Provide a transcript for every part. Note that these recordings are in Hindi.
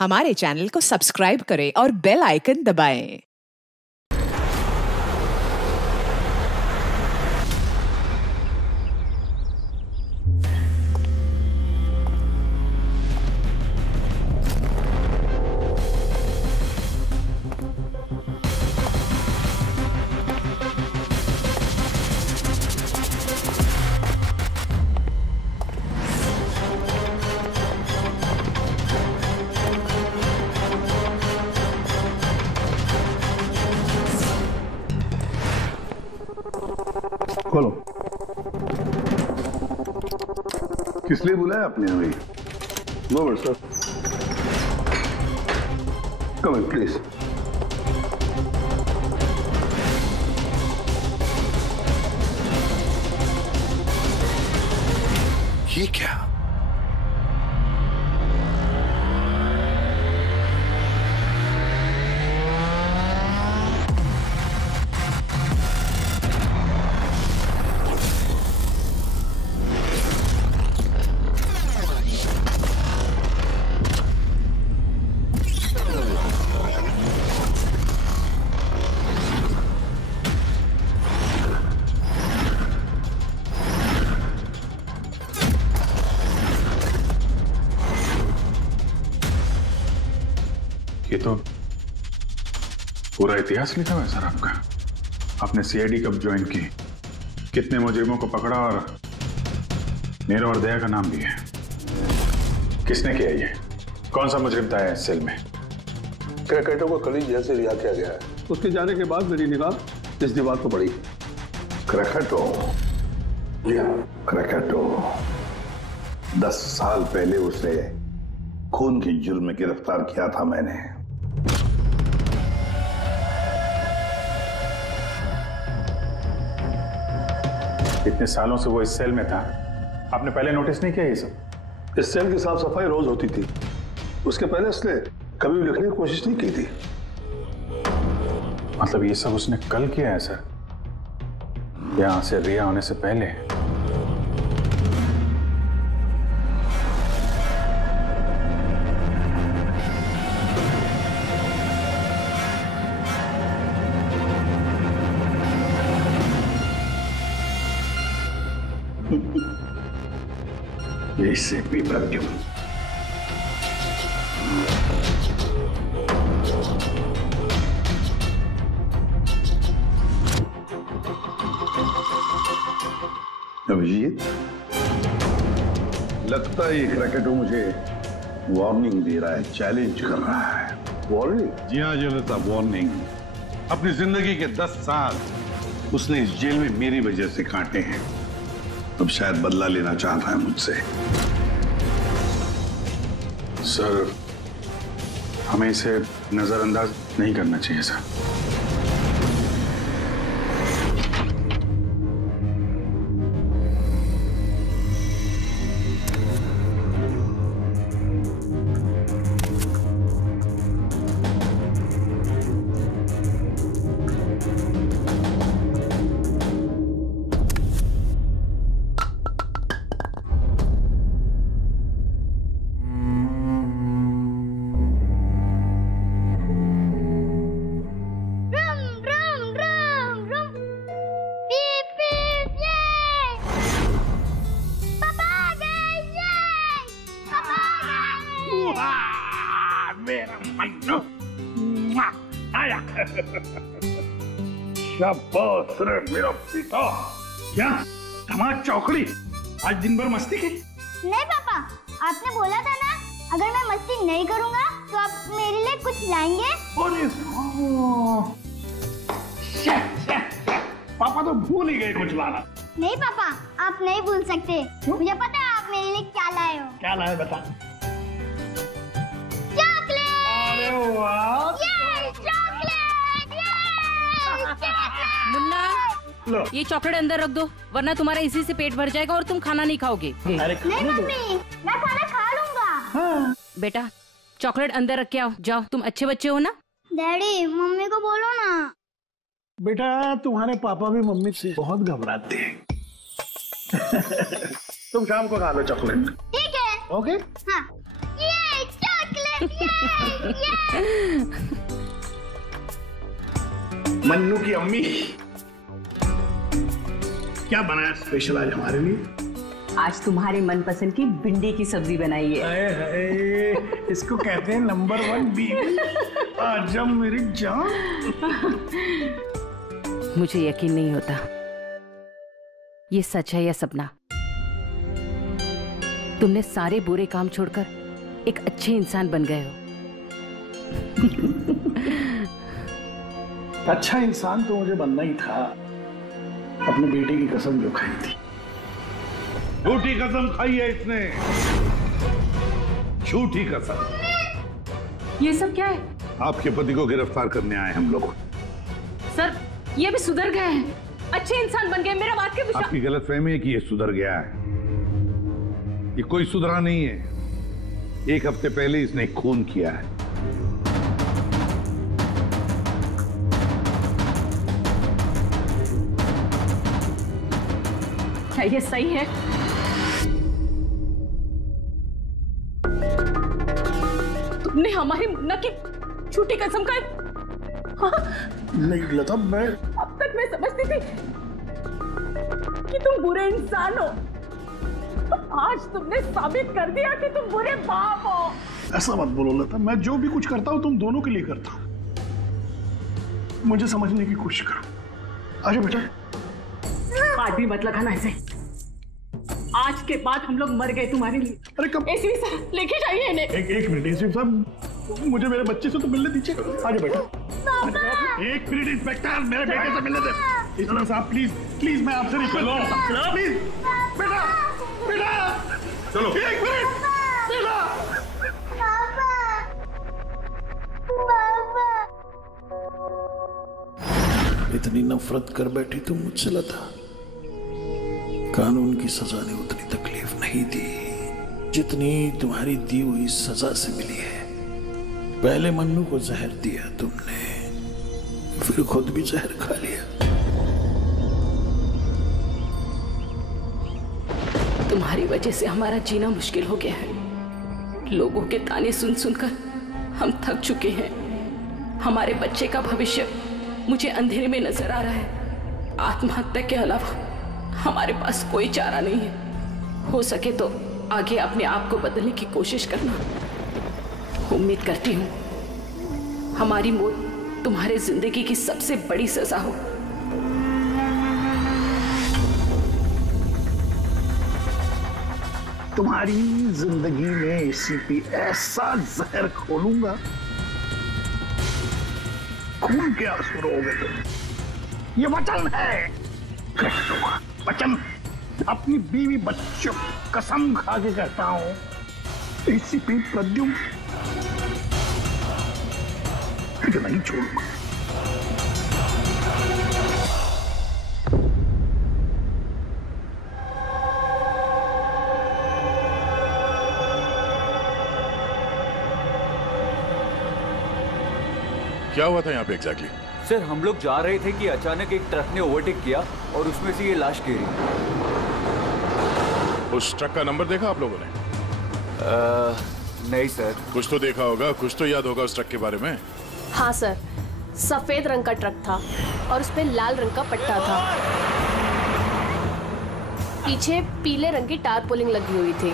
हमारे चैनल को सब्सक्राइब करें और बेल आइकन दबाएं। खोलो। किस लिए बुलाया आपने हमें? No sir, come in please. ये क्या? ये तो पूरा इतिहास लिखा हुआ है सर आपका। आपने सीआईडी कब ज्वाइन की, कितने मुजरिमों को पकड़ा और मेरा और दया का नाम भी है। किसने किया ये? कौन सा मुजरिम था इस सेल में? क्रैकेटो को कल जेल से रिहा किया गया है। उसके जाने के बाद मेरी निगाह इस दीवार को पड़ी। क्रैकेटो? जी हाँ, क्रैकेटो 10 साल पहले उसे खून के जुर्म में गिरफ्तार किया था मैंने। इतने सालों से वो इस सेल में था, आपने पहले नोटिस नहीं किया ये सब? इस सेल की साफ सफाई रोज होती थी, उसके पहले उसने कभी भी लिखने की कोशिश नहीं की थी। मतलब ये सब उसने कल किया है सर, यहां से रिहा होने से पहले? ये इससे पेपर क्यों? अभिजीत, लगता है ये क्रैकेटो मुझे वार्निंग दे रहा है, चैलेंज कर रहा है। वार्निंग? जी हाँ जनता, वार्निंग। अपनी जिंदगी के 10 साल उसने इस जेल में मेरी वजह से काटे हैं। अब शायद बदला लेना चाह रहा है मुझसे। सर, हमें इसे नजरअंदाज नहीं करना चाहिए सर। शाबाश रे मेरा पिता। क्या धमाक चौकड़ी, आज दिन भर मस्ती की? नहीं पापा, आपने बोला था ना अगर मैं मस्ती नहीं करूंगा तो आप मेरे लिए कुछ लाएंगे। अरे पापा तो भूल ही गए कुछ लाना। नहीं पापा, आप नहीं भूल सकते। मुझे पता है आप मेरे लिए क्या लाए हो। क्या लाए बता। चॉकलेट। अरे वाह, मुन्ना, लो ये चॉकलेट अंदर रख दो, वरना तुम्हारा इसी से पेट भर जाएगा और तुम खाना नहीं खाओगे। अरे नहीं मम्मी, मैं खाना खा लूंगा। हाँ। बेटा, चॉकलेट अंदर रख के आओ। जाओ, तुम अच्छे बच्चे हो ना। डैडी, मम्मी को बोलो ना। बेटा, तुम्हारे पापा भी मम्मी से बहुत घबराते हैं। तुम शाम को खा लो चॉकलेट। ठीक है। ओके? हाँ। ये चॉकलेट। मन्नू की अम्मी क्या बनाया स्पेशल आज हमारे लिए? आज तुम्हारे मनपसंद की भिंडी की सब्जी बनाई है। हाय हाय, इसको कहते हैं नंबर 1 बीवी। आजा मेरी जान। मुझे यकीन नहीं होता ये सच है या सपना। तुमने सारे बुरे काम छोड़कर एक अच्छे इंसान बन गए हो। अच्छा इंसान तो मुझे बनना ही था, अपने बेटे की कसम जो खाई थी। झूठी कसम खाई है इसने, झूठी कसम। ये सब क्या है? आपके पति को गिरफ्तार करने आए हम लोग। सर ये भी सुधर गए हैं, अच्छे इंसान बन गए, मेरा बात के विश्वास। आपकी गलतफहमी है कि ये सुधर गया है। ये कोई सुधरा नहीं है। एक हफ्ते पहले इसने खून किया है। क्या ये सही है? तुमने हमारी मुन्ना की झूठी कसम खाई? हाँ? नहीं लता, मैं अब तक मैं समझती थी कि तुम बुरे इंसान हो। आज तुमने साबित कर दिया कि तुम बुरे बाप हो। ऐसा मत बोलो लता, मैं जो भी कुछ करता हूं तुम दोनों के लिए करता हूं। मुझे समझने की कोशिश करो। आजा बेटा। बात भी मत लगाना ऐसे। आज के बाद हम लोग मर गए तुम्हारे लिए। अरे कब? एसपी साहब लेके जाइए इन्हें। एक मिनट एसपी साहब, मुझे मेरे बच्चे से तो मिलने दीजिए। आजा बेटा। एक मिनट इंस्पेक्टर, मेरे बेटे से मिलने दे। एसपी साहब प्लीज प्लीज, मैं आपसे रिक्वेस्ट करता हूं प्लीज। बेटा बेटा चलो। एक मिनट बेटा। इतनी नफरत कर बैठी तुम मुझसे लता। कानून की सजा ने उतनी तकलीफ नहीं दी जितनी तुम्हारी दी हुई सजा से मिली है। पहले मन्नू को जहर दिया तुमने, फिर खुद भी जहर खा लिया। तुम्हारी वजह से हमारा जीना मुश्किल हो गया है। लोगों के ताने सुन सुनकर हम थक चुके हैं। हमारे बच्चे का भविष्य मुझे अंधेरे में नजर आ रहा है। आत्महत्या के अलावा हमारे पास कोई चारा नहीं है। हो सके तो आगे अपने आप को बदलने की कोशिश करना। उम्मीद करती हूँ हमारी मौत तुम्हारे जिंदगी की सबसे बड़ी सजा हो। तुम्हारी जिंदगी में एसीपी ऐसा जहर खोलूंगा, खून के आंसू रोगे तुम। ये वचन है, वचन। अपनी बीवी बच्चों कसम खा के कहता हूं, एसीपी प्रद्युम्न नहीं छोड़ूंगा। क्या हुआ था यहाँ पे एग्जैक्टली? सर हम लोग जा रहे थे कि अचानक एक ट्रक ने ओवरटेक किया और उसमें से ये लाश गिरी। उस ट्रक का नंबर देखा आप लोगों ने? नहीं सर। कुछ तो देखा होगा, कुछ तो याद होगा उस ट्रक के बारे में। हाँ सर, सफेद रंग का ट्रक था और उस पे लाल रंग का पट्टा था। पीछे पीले रंग की टारपोलिंग लगी हुई थी।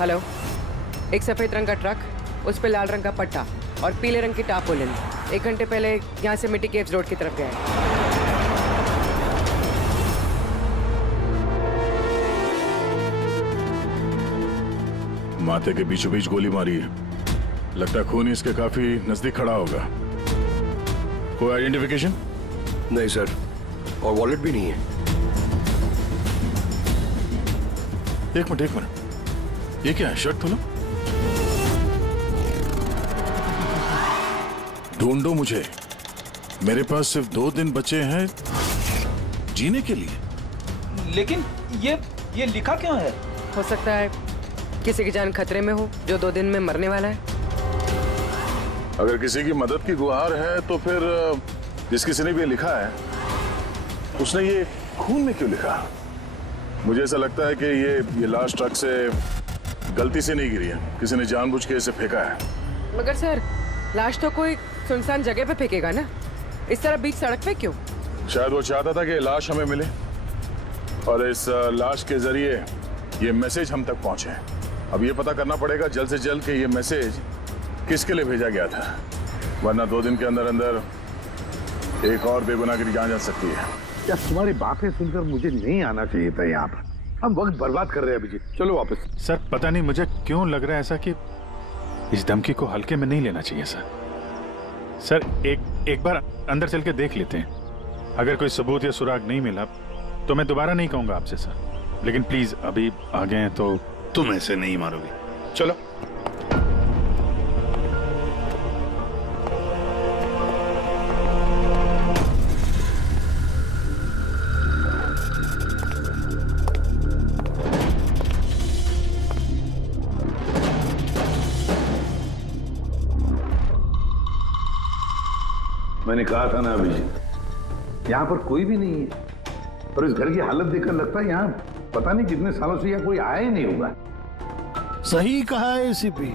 हेलो, एक सफेद रंग का ट्रक, उस पे लाल रंग का पट्टा और पीले रंग की टारपोलिन 1 घंटे पहले यहाँ से मिट्टी केव्स रोड की तरफ गए। माथे के बीचों बीच गोली मारी है। लगता है खून इसके काफी नजदीक खड़ा होगा। कोई आइडेंटिफिकेशन? नहीं सर, और वॉलेट भी नहीं है। एक मिनट, ये क्या है? शर्ट खोलो, ढूंढो मुझे। मेरे पास सिर्फ 2 दिन बचे हैं जीने के लिए। लेकिन ये लिखा क्यों है? हो सकता है किसी की जान खतरे में हो जो 2 दिन में मरने वाला है? अगर किसी की मदद की गुहार है तो फिर जिस किसी ने भी ये लिखा है उसने ये खून में क्यों लिखा? मुझे ऐसा लगता है कि ये लाश ट्रक से गलती से नहीं गिरी है, किसी ने जानबूझ के इसे फेंका है। मगर सर, लाश तो कोई सुनसान जगह पे फेंकेगा ना, इस तरह बीच सड़क पे क्यों? शायद वो चाहता था कि लाश हमें मिले और इस लाश के जरिए ये मैसेज हम तक पहुंचे। अब ये पता करना पड़ेगा जल्द से जल्द कि ये मैसेज किसके लिए भेजा गया था, वरना 2 दिन के अंदर अंदर एक और बेगुनाह की जान जा सकती है। क्या तुम्हारी बातें सुनकर मुझे नहीं आना चाहिए था यहाँ पर? हम वक्त बर्बाद कर रहे हैं अभिजीत, चलो वापस। सर पता नहीं मुझे क्यों लग रहा है ऐसा कि इस धमकी को हल्के में नहीं लेना चाहिए सर। एक बार अंदर चल के देख लेते हैं, अगर कोई सबूत या सुराग नहीं मिला तो मैं दोबारा नहीं कहूंगा आपसे सर, लेकिन प्लीज अभी आ गए हैं तो। तुम ऐसे नहीं मारोगे, चलो। मैंने कहा था ना अभिजीत, यहाँ पर कोई भी नहीं है और इस घर की हालत देखकर लगता है यहाँ पता नहीं कितने सालों से यहाँ कोई आया ही नहीं होगा। सही कहा है एसीपी।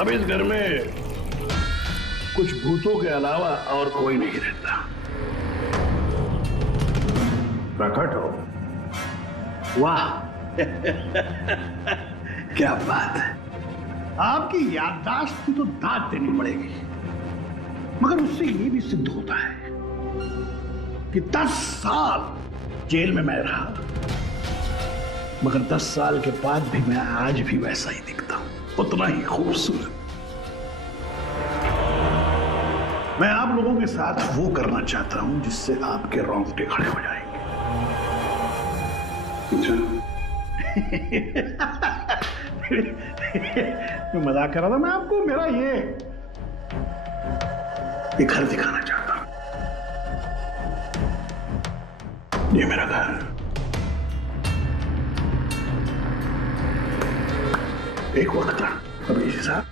अब इस घर में कुछ भूतों के अलावा और कोई नहीं रहता। प्रकट हो। वाह क्या बात है। आपकी याददाश्त की तो दाद देनी पड़ेगी, मगर उससे ये भी सिद्ध होता है कि 10 साल जेल में मैं रहा, मगर 10 साल के बाद भी मैं आज भी वैसा ही दिखता हूं, उतना ही खूबसूरत। मैं आप लोगों के साथ वो करना चाहता हूं जिससे आपके रोंगटे खड़े हो जाएंगे। मैं मजाक कर रहा था। मैं आपको मेरा ये घर दिखाना चाहता हूं। ये मेरा घर, एक वक्त था अभी साहब,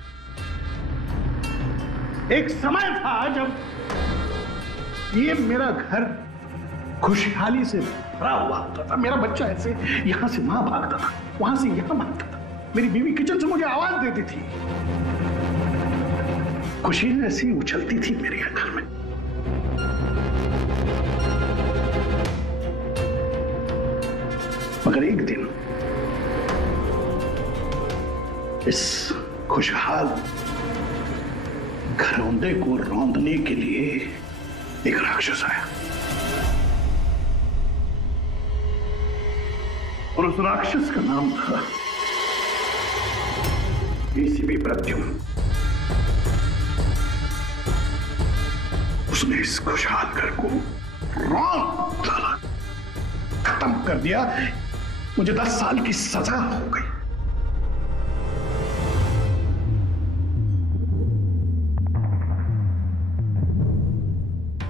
एक समय था जब ये मेरा घर खुशहाली से भरा हुआ होता था। मेरा बच्चा ऐसे यहां से वहां भागता था, वहां से यहां भागता था। मेरी बीवी किचन से मुझे आवाज देती थी, खुशी ऐसी उछलती थी मेरे घर में। मगर एक दिन इस खुशहाल घरौंदे को रौंदने के लिए एक राक्षस आया, और उस राक्षस का नाम था एसीपी प्रद्युम्न। उसने इस खुशहाल घर को रौंद डाला, खत्म कर दिया। मुझे 10 साल की सजा हो गई।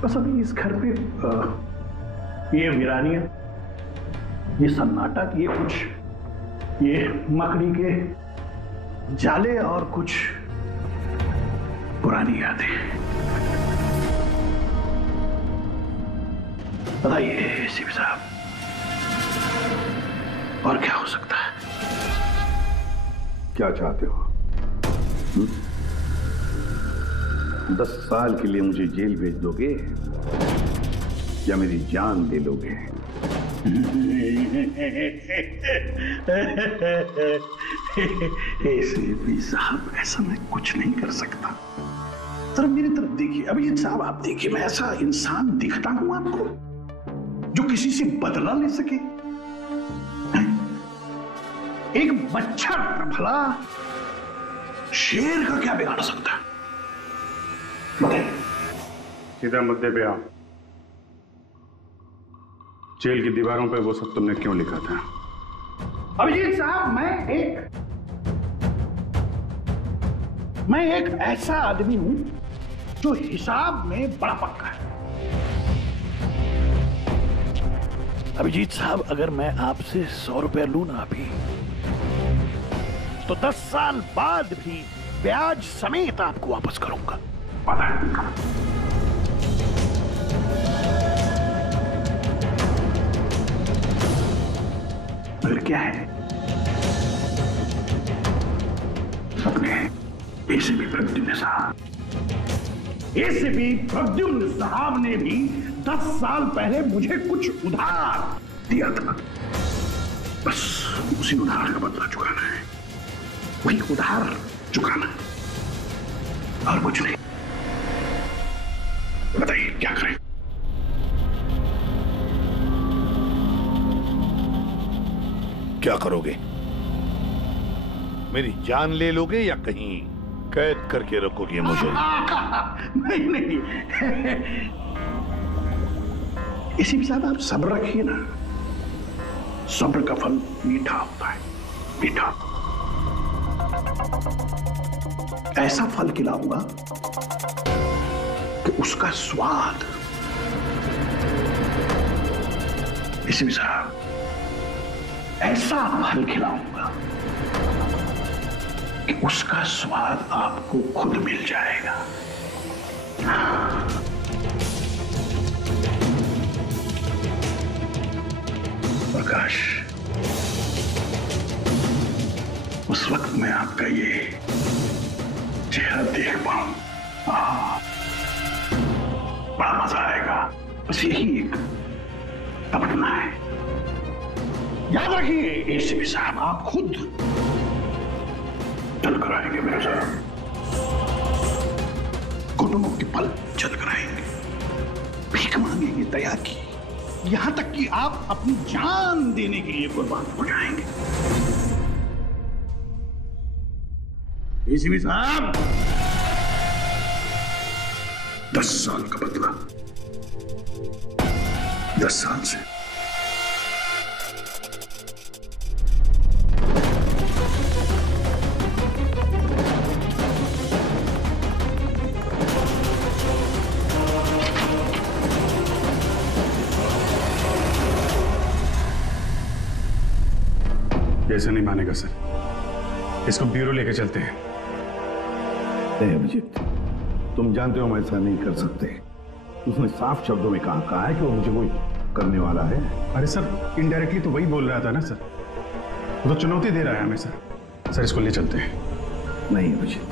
बस अभी इस घर पे ये वीरानियत, ये सन्नाटा, ये कुछ ये मकड़ी के जाले और कुछ पुरानी यादें। बताइए शिव साहब, और क्या हो सकता है? क्या चाहते हो? 10 साल के लिए मुझे जेल भेज दोगे या मेरी जान ले लोगे? एसीपी साहब, ऐसा मैं कुछ नहीं कर सकता। जरा मेरी तरफ देखिए। अभी साहब आप देखिए, मैं ऐसा इंसान दिखता हूं आपको? जो किसी से बदला ले सके? एक बच्चा भला शेर का क्या बिगाड़ सकता है? बताइए। सीधा मुद्दे पे आओ। जेल की दीवारों पे वो सब तुमने क्यों लिखा था? अभिजीत साहब, मैं एक ऐसा आदमी हूं जो हिसाब में बड़ा पक्का है। अभिजीत साहब, अगर मैं आपसे 100 रुपया लूं ना अभी, तो 10 साल बाद भी ब्याज समेत आपको वापस करूंगा। मगर क्या है, अपने एसीपी प्रद्युम्न साहब ने भी 10 साल पहले मुझे कुछ उधार दिया था। बस उसी उधार का बदला चुकाना है, वही उधार चुकाना है और कुछ नहीं। बताइए क्या करें? क्या करोगे? मेरी जान ले लोगे या कहीं कैद करके रखोगे मुझे? नहीं इसी साहब, आप सब्र रखिए ना। सब्र का फल मीठा होता है, मीठा। ऐसा फल खिलाऊंगा कि उसका स्वाद, इसी साहब, ऐसा फल खिलाऊंगा कि उसका स्वाद आपको खुद मिल जाएगा। प्रकाश, उस वक्त मैं आपका ये चेहरा देख पाऊं, बड़ा मजा आएगा। बस यही एक तमन्ना है। याद रखिए एसीपी साहब, आप खुद चल कर आएंगे मेरे साथ, घुटनों के पल चल कर आएंगे, भीख मांगेंगे दया की, यहां तक कि आप अपनी जान देने के लिए कुर्बान हो जाएंगे। एसीपी साहब, 10 साल का बदला, 10 साल से। ऐसा नहीं मानेगा सर, इसको ब्यूरो लेके चलते हैं। नहीं अभिजीत, तुम जानते हो हम ऐसा नहीं कर सकते। उसने साफ शब्दों में कहा है कि वो मुझे कोई करने वाला है। अरे सर, इनडायरेक्टली तो वही बोल रहा था ना सर, वो तो चुनौती दे रहा है हमें सर। सर इसको ले चलते हैं। नहीं अभिजीत,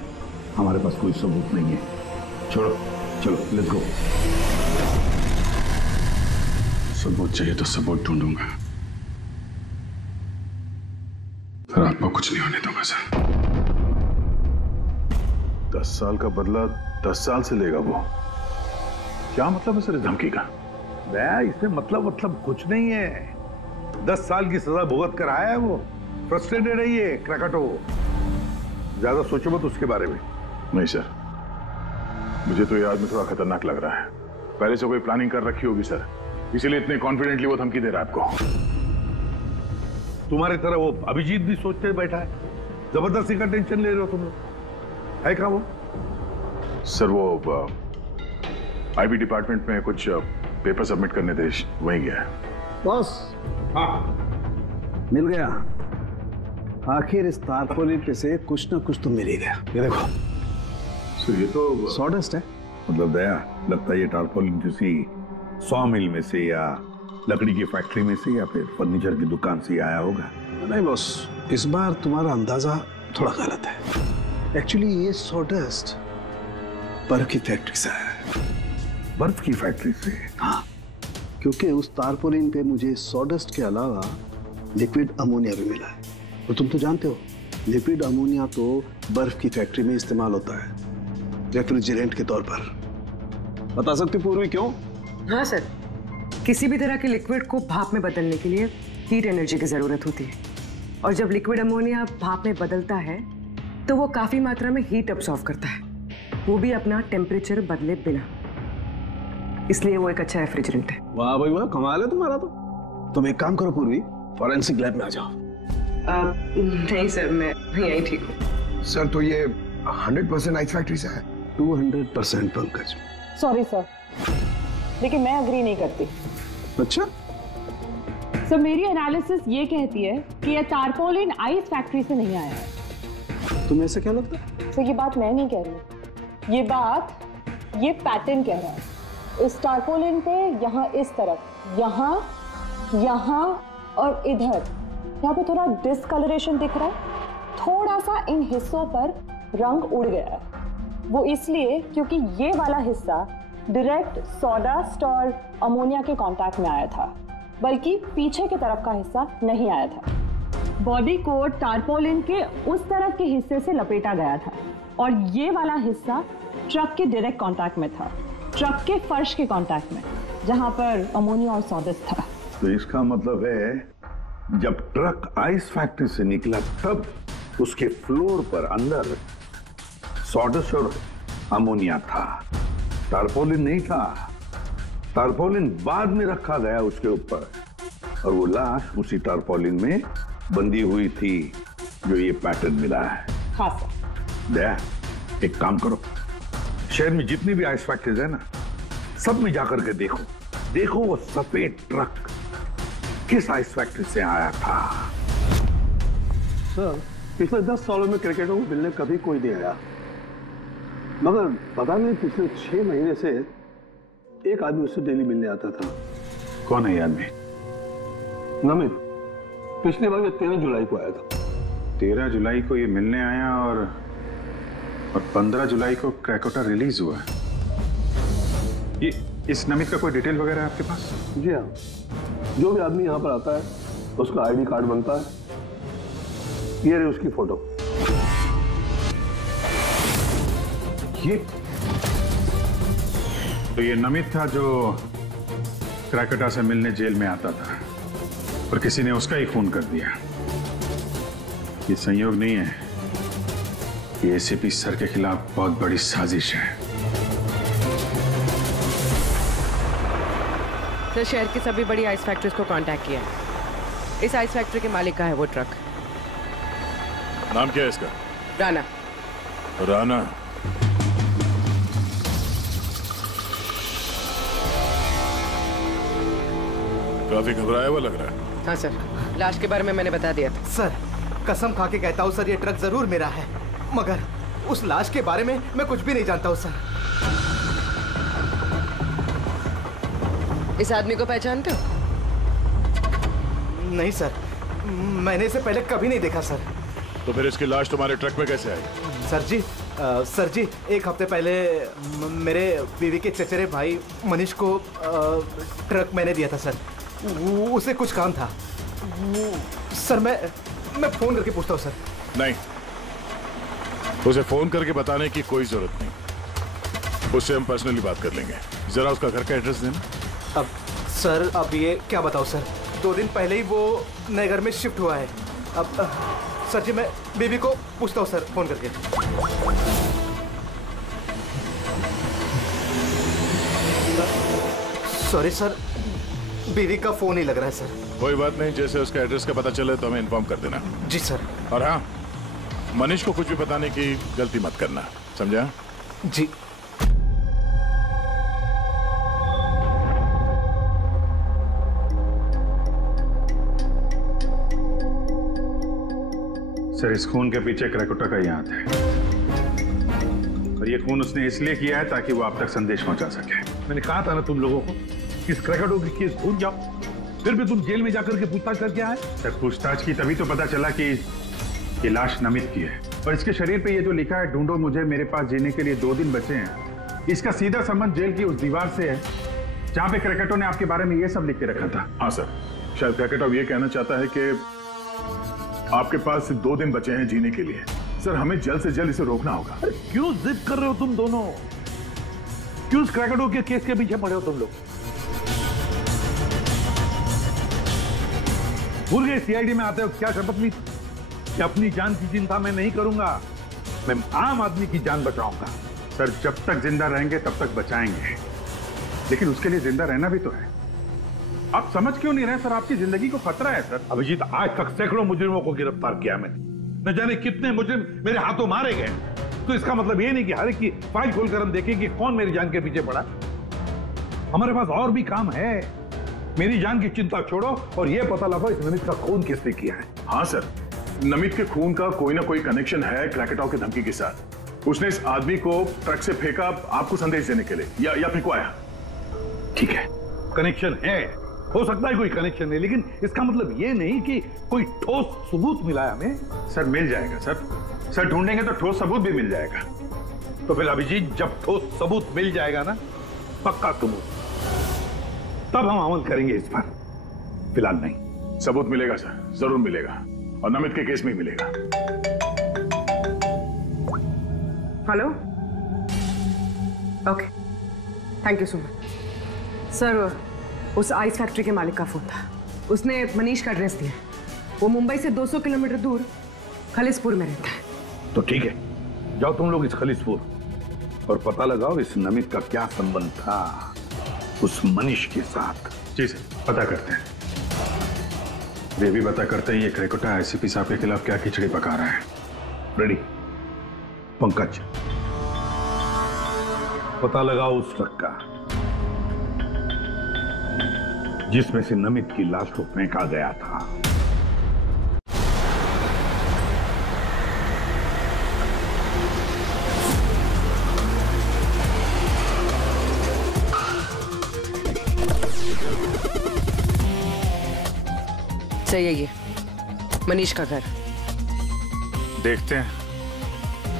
हमारे पास कोई सबूत नहीं है। छोड़ो, चलो लेट्स गो। सबूत चाहिए तो सबूत ढूंढूंगा, फिर आपको कुछ नहीं होने दूंगा सर। 10 साल का बदला 10 साल से लेगा वो? क्या मतलब है सर इस धमकी का? इसमें मतलब कुछ नहीं है। 10 साल की सजा भुगत कर आया है वो। फ्रस्ट्रेटेड है ये क्रैकटो। ज्यादा सोचो मत उसके बारे में। नहीं सर, मुझे तो ये आदमी थोड़ा खतरनाक लग रहा है। पहले से कोई प्लानिंग कर रखी होगी सर, इसीलिए इतने कॉन्फिडेंटली वो धमकी दे रहा है आपको। तुम्हारी तरह वो अभिजीत भी सोचते बैठा है। जबरदस्ती का टेंशन ले रहे हो तुम लोग, है क्या वो? सर वो आईबी डिपार्टमेंट में कुछ पेपर सबमिट करने थे, वहीं गया है। बॉस, मिल गया। आखिर इस तारपोलिन पे से कुछ ना कुछ तो मिल ही गया। ये देखो सर, ये तो सॉडस्ट है। मतलब दया, लगता है ये टारपोलिन किसी सॉ मिल में से या लकड़ी की फैक्ट्री में से या फिर फर्नीचर की दुकान से आया होगा। नहीं बॉस, इस बार तुम्हारा अंदाजा थोड़ा गलत है। एक्चुअली ये सॉडस्ट बर्फ की फैक्ट्री से है। बर्फ की फैक्ट्री से? हाँ, क्योंकि उस तारपोलिन पे मुझे सॉडस्ट के अलावा लिक्विड अमोनिया भी मिला है। और तुम तो जानते हो, लिक्विड अमोनिया तो बर्फ की फैक्ट्री में इस्तेमाल होता है रेफ्रिजरेंट के तौर पर। बता सकते पूर्वी क्यों? हाँ सर, किसी भी तरह के लिक्विड को भाप में बदलने के लिए हीट एनर्जी की जरूरत होती है, और जब लिक्विड अमोनिया भाप में बदलता है तो वो काफी मात्रा में हीट अब्सॉर्ब करता है, वो भी अपना टेम्परेचर बदले बिना। इसलिए वो एक अच्छा रेफ्रिजरेंट है। वाह भाई वाह, कमाल है तुम्हारा तो। तुम एक काम करो पूर्वी, फॉरेंसिक लैब में आ जाओ। नहीं सर, मैं यहीं ठीक हूँ। सर तो ये 100% आइस फैक्ट्री से है? 200% पंकज। सॉरी सर, लेकिन मैं अग्री नहीं करती। अच्छा सर, मेरी एनालिसिस ये कहती है कि ये टारपोलिन आइस फैक्ट्री से नहीं आया है। तुम्हें ऐसा क्या लगता है? सर, ये बात मैं नहीं कह रही, ये बात ये पैटर्न कह रहा है। इस टारपोलिन पे यहाँ इस तरफ, यहाँ, यहाँ और इधर, यहाँ पे थोड़ा डिस्कलरेशन दिख रहा है। थोड़ा सा इन हिस्सों पर रंग उड़ गया है। वो इसलिए क्योंकि ये वाला हिस्सा डायरेक्ट सॉडास्ट और अमोनिया के कांटेक्ट में आया था, बल्कि पीछे की तरफ का हिस्सा नहीं आया था। बॉडी को टारपोलिन के उस तरफ के हिस्से से लपेटा गया था और ये वाला हिस्सा ट्रक के डायरेक्ट कांटेक्ट में था, ट्रक के फर्श के कांटेक्ट में, जहां पर अमोनिया और सॉडस्ट था। तो इसका मतलब है जब ट्रक आइस फैक्ट्री से निकला तब उसके फ्लोर पर अंदर सॉडस्ट और अमोनिया था, टारपोलिन नहीं था। टारपोलिन बाद में रखा गया उसके ऊपर, और वो लाश उसी टारपोलिन में बंधी हुई थी जो ये पैटर्न मिला है। हाँ सर। दया, एक काम करो, शहर में जितनी भी आइस फैक्ट्रीज है ना, सब में जाकर के देखो, देखो वो सफेद ट्रक किस आइस फैक्ट्री से आया था। सर, पिछले 10 सालों में क्रिकेटरों को मिलने कभी कोई नहीं आया, मगर पता नहीं पिछले 6 महीने से एक आदमी उससे डेली मिलने आता था। कौन है ये आदमी? नमित। पिछली बार 13 जुलाई को आया था। 13 जुलाई को ये मिलने आया और 15 जुलाई को क्रैकोटा रिलीज हुआ। ये इस नमित का कोई डिटेल वगैरह है आपके पास? जी हाँ, जो भी आदमी यहाँ पर आता है उसका आईडी कार्ड बनता है। ये रही उसकी फोटो। ये तो ये नमित था जो क्रैकोटा से मिलने जेल में आता था, और किसी ने उसका ही खून कर दिया। ये संयोग नहीं है, ये एसीपी सर के खिलाफ बहुत बड़ी साजिश है। सर, शहर की सभी बड़ी आइस फैक्ट्रीज को कांटेक्ट किया है। इस आइस फैक्ट्री के मालिक का है वो ट्रक। नाम क्या है इसका? राणा। राणा। काफी घबराया हुआ लग रहा है। हाँ सर, लाश के बारे में मैंने बता दिया। सर, कसम खा के कहता हूँ सर, ये ट्रक जरूर मेरा है, मगर उस लाश के बारे में मैं कुछ भी नहीं जानता हूँ सर। इस आदमी को पहचानते हो? नहीं सर, मैंने इसे पहले कभी नहीं देखा सर। तो फिर इसकी लाश तुम्हारे ट्रक में कैसे आई? सर जी, एक हफ्ते पहले मेरे बीवी के चचेरे भाई मनीष को ट्रक मैंने दिया था सर। उसे कुछ काम था। सर मैं फोन करके पूछता हूँ सर। नहीं, उसे फोन करके बताने की कोई जरूरत नहीं, उससे हम पर्सनली बात कर लेंगे। जरा उसका घर का एड्रेस देना। अब सर, अब ये क्या बताऊँ सर, 2 दिन पहले ही वो नए घर में शिफ्ट हुआ है। अब सर जी, मैं बीवी को पूछता हूँ सर फोन करके। सॉरी सर, बीवी का फोन ही लग रहा है सर। कोई बात नहीं, जैसे उसका एड्रेस का पता चले तो हमें इन्फॉर्म कर देना। जी सर। और हाँ, मनीष को कुछ भी बताने की गलती मत करना, समझा? जी। सर, इस खून के पीछे क्रैकोटा का ही हाथ है, और ये खून उसने इसलिए किया है ताकि वो आप तक संदेश पहुंचा सके। मैंने कहा था ना तुम लोगों को, इस क्रैकोटा की केस भूल जाओ, फिर भी तुम जेल में जाकर के पूछताछ करके आए। सर, पूछताछ की तभी तो पता चला कि ये लाश नमित की है, और इसके शरीर पे ये जो लिखा है, ढूंढो मुझे, मेरे पास जीने के लिए 2 दिन बचे हैं, इसका सीधा संबंध जेल की उस दीवार से है जहां पे क्रैकोटा ने आपके बारे में ये सब लिख के रखा था। हाँ सर, शायद क्रैकोटा ये कहना चाहता है कि आपके पास 2 दिन बचे हैं जीने के लिए। सर, हमें जल्द से जल्द इसे रोकना होगा। क्यों जिद कर रहे हो तुम दोनों? क्यों क्रैकोटा के केस के पीछे पड़े हो तुम लोग? भूल गए सीआईडी में आते हो क्या शपथ ली कि अपनी जान की चिंता मैं नहीं करूंगा, मैं आम आदमी की जान बचाऊंगा। सर जब तक जिंदा रहेंगे तब तक बचाएंगे, लेकिन उसके लिए जिंदा रहना भी तो है। आप समझ क्यों नहीं रहे सर? आपकी जिंदगी को खतरा है सर। अभिजीत, आज तक सैकड़ों मुजरिमों को गिरफ्तार किया मैंने, न जाने कितने मुजरिम मेरे हाथों मारे गए। तो इसका मतलब ये नहीं कि हर एक की फाइल खोलकर हम देखें कि कौन मेरी जान के पीछे पड़ा। हमारे पास और भी काम है। मेरी जान की चिंता छोड़ो और ये पता लगाओ इस नमित का खून किसने किया है। हाँ सर, नमित के खून का कोई ना कोई कनेक्शन है क्रैकेटॉ की धमकी के साथ। उसने इस आदमी को ट्रक से फेंका आपको संदेश देने के लिए, या फेंकवाया। ठीक है, कनेक्शन है, हो सकता है कोई कनेक्शन है, लेकिन इसका मतलब ये नहीं कि कोई ठोस सबूत मिला है हमें। सर मिल जाएगा सर ढूंढेंगे तो ठोस सबूत भी मिल जाएगा। तो फिर अभिजीत, जब ठोस सबूत मिल जाएगा ना, पक्का सबूत, तब हम अमल करेंगे इस पर, फिलहाल नहीं। सबूत मिलेगा सर, जरूर मिलेगा, और नमित के केस में ही मिलेगा। Hello, okay, thank you so much sir. उस आइस फैक्ट्री के मालिक का फोन था, उसने मनीष का एड्रेस दिया। वो मुंबई से 200 किलोमीटर दूर खलिसपुर में रहता है। तो ठीक है, जाओ तुम लोग इस खलिसपुर और पता लगाओ इस नमित का क्या संबंध था उस मनीष के साथ। जी सर, पता करते हैं। वे भी पता करते हैं ये क्रैकेटॉ आईसीपी साहब के खिलाफ क्या खिचड़ी पका रहा है। रेडी पंकज, पता लगाओ उस ट्रक का जिसमें से नमित की लाश को फेंका गया था। सही है ये मनीष का घर। देखते हैं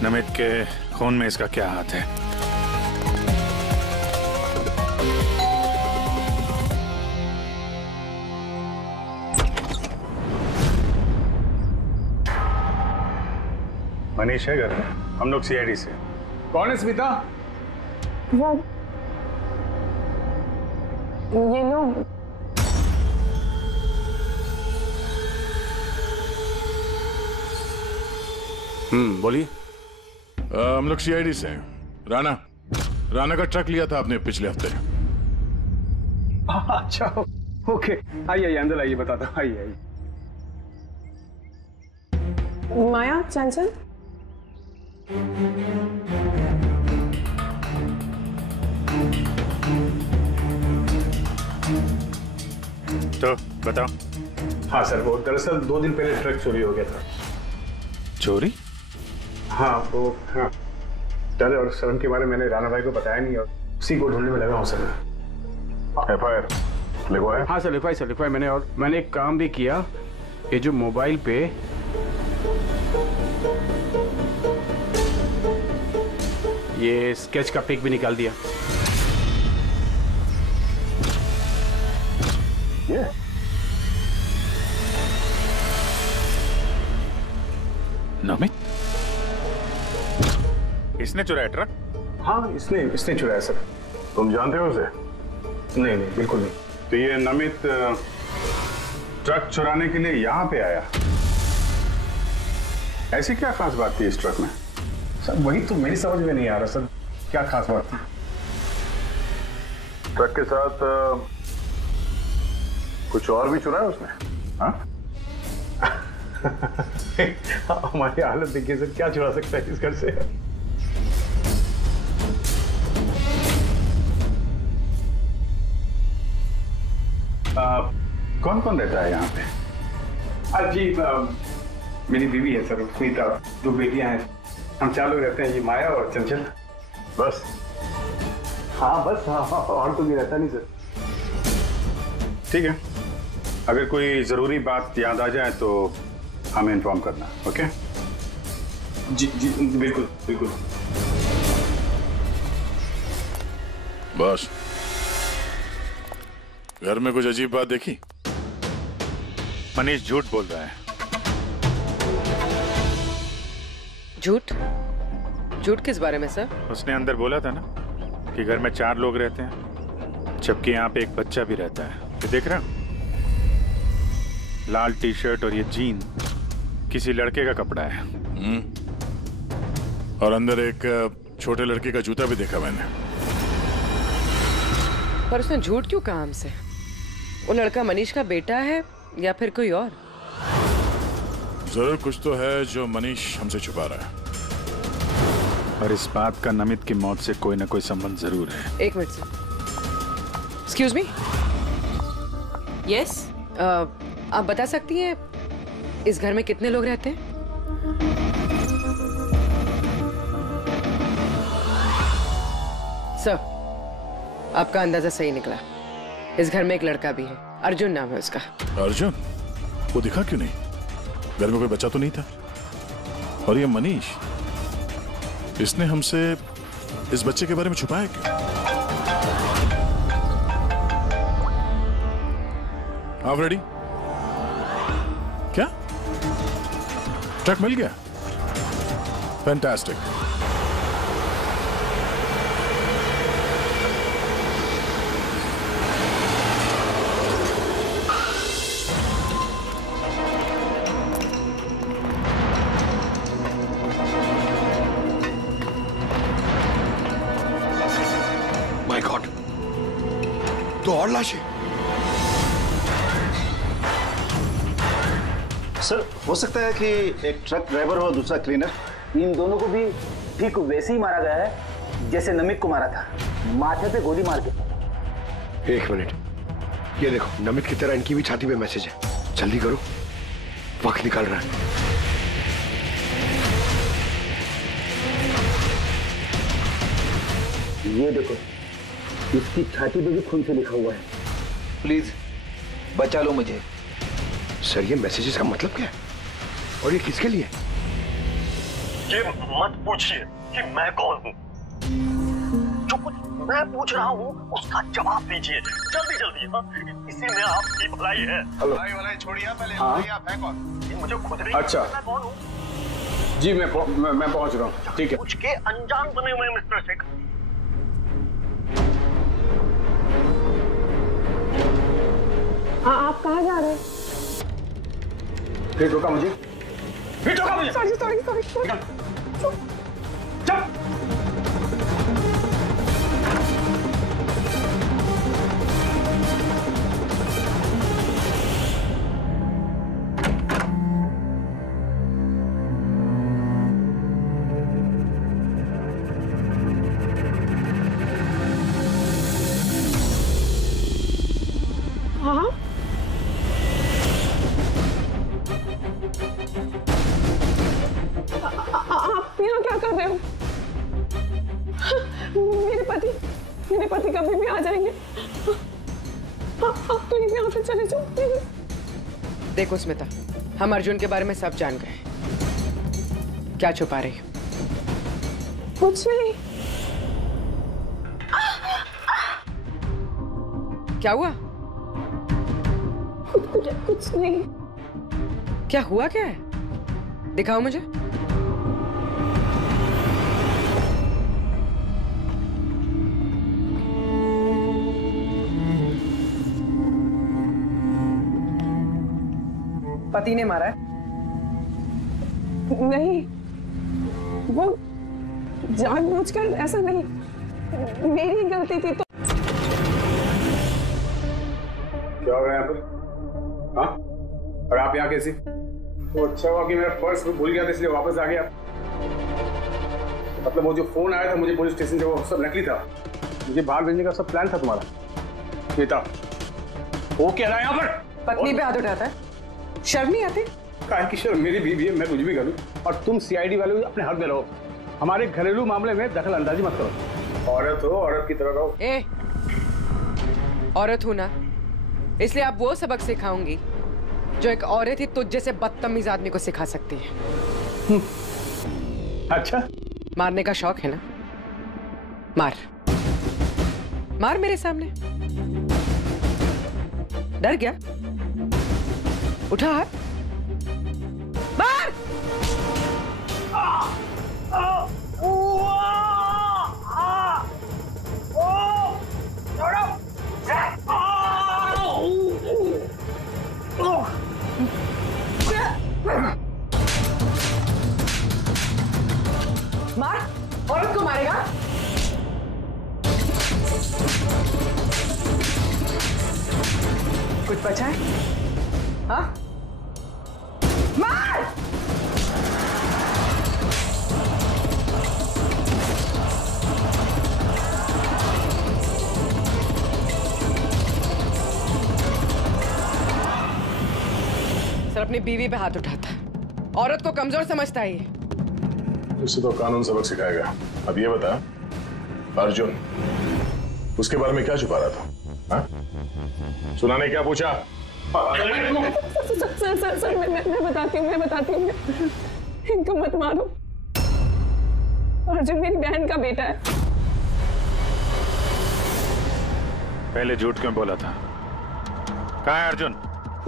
नमित के खून में इसका क्या हाथ है। मनीष है घर में, हम लोग सीआईडी से। कौन है स्मिता? ये लोग बोलिए। हम लोग सीआईडी से हैं। राणा का ट्रक लिया था आपने पिछले हफ्ते। अच्छा, ओके, आइए अंदर आइए, बताता हूँ, आइए। माया चंचल, तो बताओ। हाँ सर, वो दरअसल 2 दिन पहले ट्रक चोरी हो गया था। चोरी? हाँ, वो हाँ, डर और शर्म के बारे में मैंने राणा भाई को बताया नहीं और उसी को ढूंढने में लगा हूँ सर। एफआईआर लिखवाया? हाँ सर, लिखवाई मैंने, और मैंने एक काम भी किया। ये जो मोबाइल पे ये स्केच का पिक भी निकाल दिया। ये नमित इसने चुराया ट्रक? हाँ, इसने चुराया सर। तुम जानते हो उसे? नहीं, बिल्कुल नहीं। तो ये नमित ट्रक चुराने के लिए यहाँ पे आया, ऐसी क्या खास बात थी इस ट्रक में? सर वही तो मेरी समझ में नहीं आ रहा सर, क्या खास बात थी? ट्रक के साथ कुछ और भी चुराया उसने? हाँ? हमारी हालत देखिए सर, क्या चुरा सकता है इस घर से? कौन कौन रहता है यहाँ पे? जी, मेरी बीवी है सर, स्मिता, 2 बेटियां हैं, हम 4 लोग रहते हैं, ये माया और चंचल। बस? हाँ बस, हाँ, और तो भी रहता नहीं सर। ठीक है, अगर कोई जरूरी बात याद आ जाए तो हमें इन्फॉर्म करना। ओके? जी बिल्कुल। बस, घर में कुछ अजीब बात देखी? मनीष झूठ बोल रहा है। झूठ किस बारे में सर? उसने अंदर बोला था ना कि घर में 4 लोग रहते हैं, जबकि यहाँ पे एक बच्चा भी रहता है। ये देख रहे हो? लाल टी शर्ट और ये जीन किसी लड़के का कपड़ा है। और अंदर एक छोटे लड़के का जूता भी देखा मैंने। पर उसने झूठ क्यों कहा हमसे? वो लड़का मनीष का बेटा है या फिर कोई और? जरूर कुछ तो है जो मनीष हमसे छुपा रहा है। और इस बात का नमित की मौत से कोई ना कोई संबंध जरूर है। एक minute sir. Excuse me. Yes. आप बता सकती हैं इस घर में कितने लोग रहते हैं? सर, आपका अंदाजा सही निकला। इस घर में एक लड़का भी है, अर्जुन नाम है उसका। अर्जुन? वो दिखा क्यों नहीं? घर में कोई बच्चा तो नहीं था? और ये मनीष, इसने हमसे इस बच्चे के बारे में छुपाया क्यों? आप रेडी? क्या? ट्रक मिल गया? फैंटास्टिक। माय गॉड, तो और लाशें। सर, हो सकता है कि एक ट्रक ड्राइवर और दूसरा क्लीनर, इन दोनों को भी ठीक वैसे ही मारा गया है जैसे नमित को मारा था, माथे पे गोली मार के। एक मिनट, ये देखो, नमित की तरह इनकी भी छाती पे मैसेज है। जल्दी करो, वक्त निकल रहा है। ये देखो, इसकी छाती पे भी खून से लिखा हुआ है। प्लीज बचा लो मुझे। सर, ये मैसेजेस का मतलब क्या है और ये किसके लिए? ये मत पूछिए कि मैं कौन हूँ। जो कुछ मैं पूछ रहा हूँ उसका जवाब दीजिए जल्दी जल्दी। हाँ, इसी में आपकी भलाई है। भलाई छोड़िए पहले। आप हैं कौन? ये मुझे खुद नहीं अच्छा, मैं कौन हूँ? जी मैं पहुंच रहा हूँ। ठीक है। कुछ के अनजान बने हुए मिस्टर शेखर। आप कहाँ जा रहे हैं? फिर रोका मुझे। सॉरी। हाँ, आप यहाँ क्या कर रहे हो? मेरे पति कभी भी आ जाएंगे। आप तो यहाँ से चले जाओ प्लीज। देखो स्मिता, हम अर्जुन के बारे में सब जान गए। क्या छुपा रही हो? कुछ नहीं। क्या हुआ? कुछ नहीं। क्या हुआ? क्या है? दिखाओ मुझे। पति ने मारा है? नहीं, वो जानबूझकर ऐसा नहीं, मेरी गलती थी। तो क्या हो रहा है यहाँ पर? हाँ, और आप यहाँ कैसी? तो अच्छा हुआ कि मेरा पर्स भूल गया था इसलिए वापस आ गया। मतलब वो जो फोन आया था मुझे पुलिस स्टेशन से, वो सब नकली था। मुझे बाहर भेजने का सब प्लान था तुम्हारा। बेटा, वो क्या रहा है यहाँ पर? पत्नी पे हाथ उठाता है? शर्म नहीं आती? काहे की शर्म? मेरी बीवी है, मैं कुछ भी करूँ। और तुम सीआईडी वाले अपने हद में रहो। हमारे घरेलू मामले में दखल अंदाजी मत करो। औरत हो, औरत की तरह रहो। ए, औरत हूं ना, इसलिए आप वो सबक सिखाऊंगी जो एक औरत ही तुझ जैसे बदतमीज आदमी को सिखा सकती है। अच्छा, मारने का शौक है ना? मार मार मेरे सामने। डर गया? उठा हाथ, मार। मार, औरत को मारेगा? कुछ बचा है? हाँ? मार! सर अपनी बीवी पे हाथ उठाता है, औरत को कमजोर समझता है ये। उसे तो कानून सबक सिखाएगा। अब ये बता, अर्जुन उसके बारे में क्या छुपा रहा था? हाँ? सुना ने क्या पूछा? सर मैं बताती हूँ इनको मत मारो। अर्जुन मेरी बहन का बेटा है। पहले झूठ क्यों बोला था? कहाँ है अर्जुन?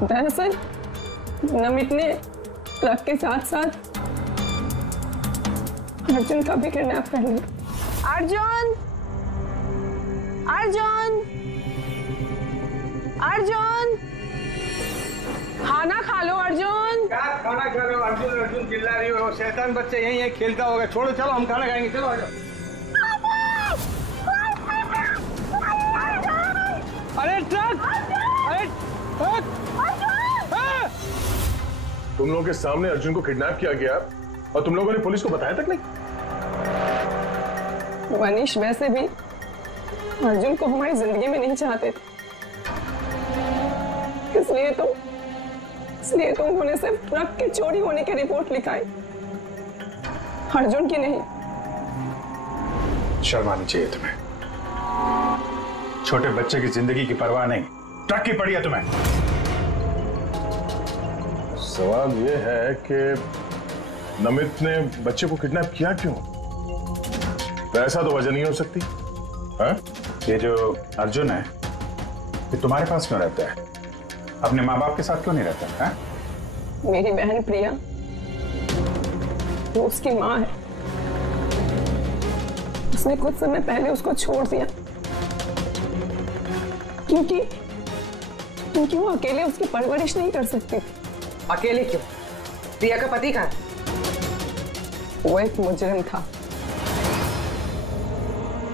दरअसल नमित ने ट्रक के साथ साथ अर्जुन का भी किडनैप कर लिया। अर्जुन! अर्जुन! अर्जुन! खाना खा लो अर्जुन। क्या खाना खा रहे हो? अर्जुन अर्जुन चिल्ला रही हो। शैतान बच्चे यहीं है, खेलता होगा। छोड़ो, चलो हम खाना खाएंगे। चलो आ जाओ। अरे ट्रक! अरे ट्रक! तुम लोगों के सामने अर्जुन को किडनैप किया गया और तुम लोगों ने पुलिस को बताया तक नहीं? मनीष वैसे भी अर्जुन को हमारी जिंदगी में नहीं चाहते थे, इसलिए तो उन्होंने सिर्फ ट्रक के चोरी होने की रिपोर्ट लिखाई, अर्जुन की नहीं। शर्म आनी चाहिए तुम्हें। छोटे बच्चे की जिंदगी की परवाह नहीं, ट्रक की पड़ी है तुम्हें। सवाल ये है कि नमित ने बच्चे को किडनैप किया क्यों? ऐसा तो वजह नहीं हो सकती। हाँ? ये जो अर्जुन है ये तुम्हारे पास क्यों रहता है? अपने माँ बाप के साथ क्यों नहीं रहता है? मेरी बहन प्रिया वो उसकी माँ है, उसने कुछ समय पहले उसको छोड़ दिया क्योंकि वो अकेले उसकी परवरिश नहीं कर सकती थी। अकेले क्यों? प्रिया का पति कहाँ? वो एक मुजरिम था।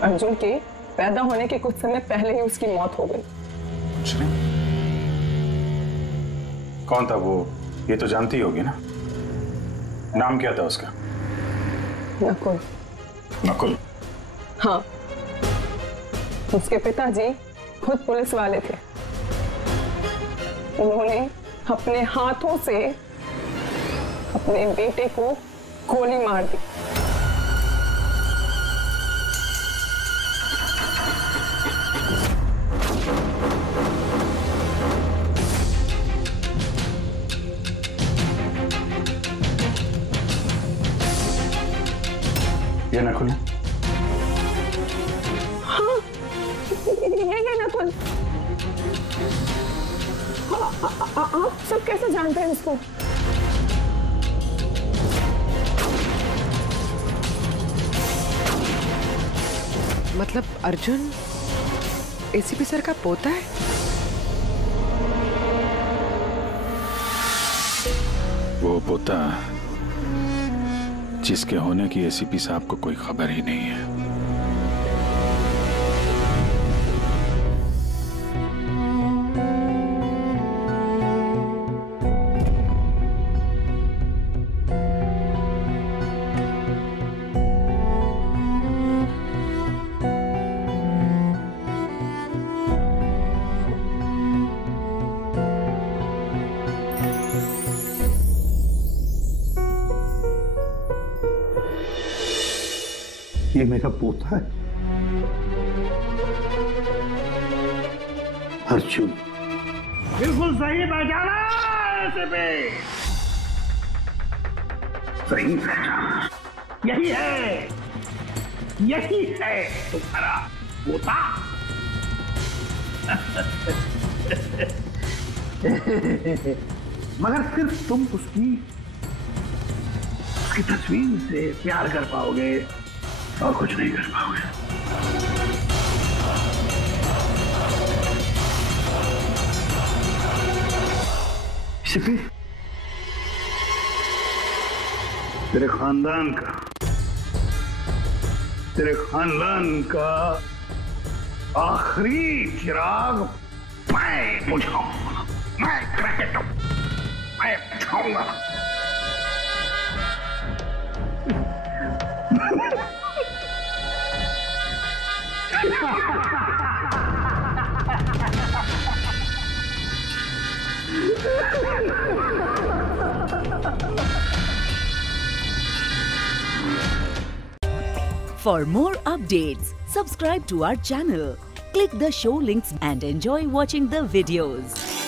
अर्जुन के पैदा होने के कुछ समय पहले ही उसकी मौत हो गई। कौन था वो? ये तो जानती होगी ना। नाम क्या था उसका? नकुल। नकुल? हाँ, उसके पिताजी खुद पुलिस वाले थे। उन्होंने अपने हाथों से अपने बेटे को गोली मार दी। ये नकुल? हाँ, ये नकुल। आप सब कैसे जानते हैं इसको? मतलब अर्जुन एसीपी सर का पोता है? वो पोता जिसके होने की एसीपी साहब को कोई खबर ही नहीं है। ये मेरा पोता है अर्जुन। बिल्कुल सही पहचाना एसीपी, सही पहचाना। यही है तुम्हारा पोता। मगर सिर्फ तुम उसकी तस्वीर से प्यार कर पाओगे और कुछ नहीं कर पाओगे। शिफी, तेरे खानदान का आखिरी चिराग मैं बुझाऊंगा, मैं बुझाऊंगा। For more updates, subscribe to our channel, click the show links and enjoy watching the videos.